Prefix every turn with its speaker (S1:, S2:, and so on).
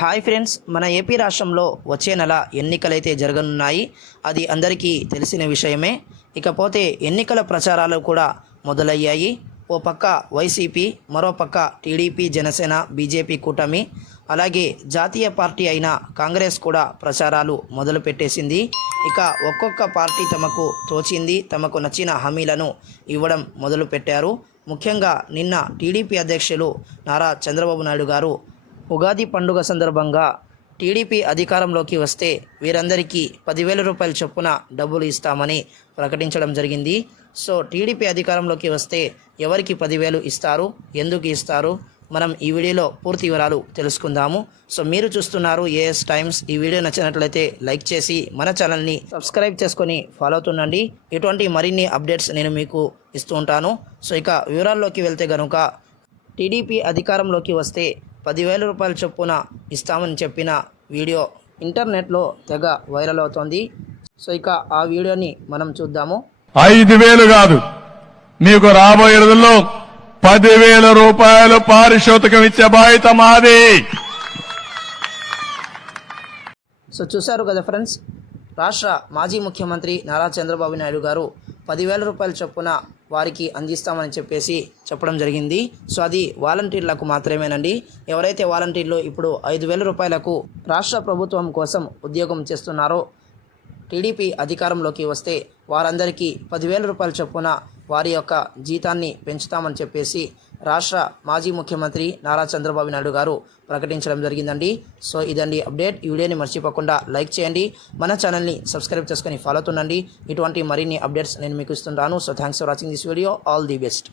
S1: Hi friends మన AP రాష్ట్రంలో వచ్చే నెల ఎన్నికలైతే జరగనున్నాయి అది అందరికీ తెలిసిన విషయమే. ఇకపోతే ఎన్నికల ప్రచారాలు కూడా మొదలయ్యాయి. ఓ పక్క వైసీపీ మరో పక్క టీడీపీ జనసేన బీజేపీ కూటమి అలాగే జాతీయ పార్టీ అయిన కాంగ్రెస్ కూడా ప్రచారాలు మొదలు పెట్టేసింది ఇక ఒక్కొక్క పార్టీ తమకు తోచింది తమకు నచ్చిన హామీలను ఇవ్వడం మొదలు పెట్టారు ముఖ్యంగా నిన్న టీడీపీ అధ్యక్షులు నారా చంద్రబాబు నాయుడు గారు ఉగాది పండుగ సందర్భంగా టీడీపీ అధికారంలోకి వస్తే వీరందరికీ పదివేల రూపాయల చొప్పున డబ్బులు ఇస్తామని ప్రకటించడం జరిగింది. సో టీడీపీ అధికారంలోకి వస్తే ఎవరికి పదివేలు ఇస్తారు? ఎందుకు ఇస్తారు? మనం ఈ వీడియోలో పూర్తి వివరాలు తెలుసుకుందాము. సో మీరు చూస్తున్నారు ఏఎస్ టైమ్స్. ఈ వీడియో నచ్చినట్లయితే లైక్ చేసి మన ఛానల్ని సబ్స్క్రైబ్ చేసుకొని ఫాలో అవుతుండండి. ఇటువంటి మరిన్ని అప్డేట్స్ నేను మీకు ఇస్తూ ఉంటాను. సో ఇక వివరాల్లోకి వెళ్తే గనుక టీడీపీ అధికారంలోకి వస్తే పదివేల రూపాయల చొప్పున ఇస్తామని చెప్పిన వీడియో ఇంటర్నెట్లో తెగ వైరల్ అవుతోంది. సో ఇక ఆ వీడియోని మనం చూద్దాము.
S2: ఐదు వేలు కాదు. మీకు రాబోయే రోజుల్లో పదివేల రూపాయలు పారితోషికం ఇచ్చే బాధ్యత మాది.
S1: సో చూశారు కదా ఫ్రెండ్స్ రాష్ట్ర మాజీ ముఖ్యమంత్రి నారా చంద్రబాబు నాయుడు గారు పదివేల రూపాయల చొప్పున వారికి అందిస్తామని చెప్పేసి చెప్పడం జరిగింది. సో అది వాలంటీర్లకు మాత్రమేనండి. ఎవరైతే వాలంటీర్లు ఇప్పుడు ఐదు వేల రూపాయలకు రాష్ట్ర ప్రభుత్వం కోసం ఉద్యోగం చేస్తున్నారో టీడీపీ అధికారంలోకి వస్తే వారందరికీ పదివేల రూపాయల చొప్పున వారి యొక్క జీతాన్ని పెంచుతామని చెప్పేసి రాష్ట్ర మాజీ ముఖ్యమంత్రి నారా చంద్రబాబు నాయుడు గారు ప్రకటించడం జరిగిందండి. సో ఇదండి అప్డేట్. ఈ వీడియోని మర్చిపోకుండా లైక్ చేయండి. మన ఛానల్ని సబ్స్క్రైబ్ చేసుకొని ఫాలో అవుతుండండి. ఇటువంటి మరిన్ని అప్డేట్స్ నేను మీకు ఇస్తుంటాను. So thanks for watching this video. All the best.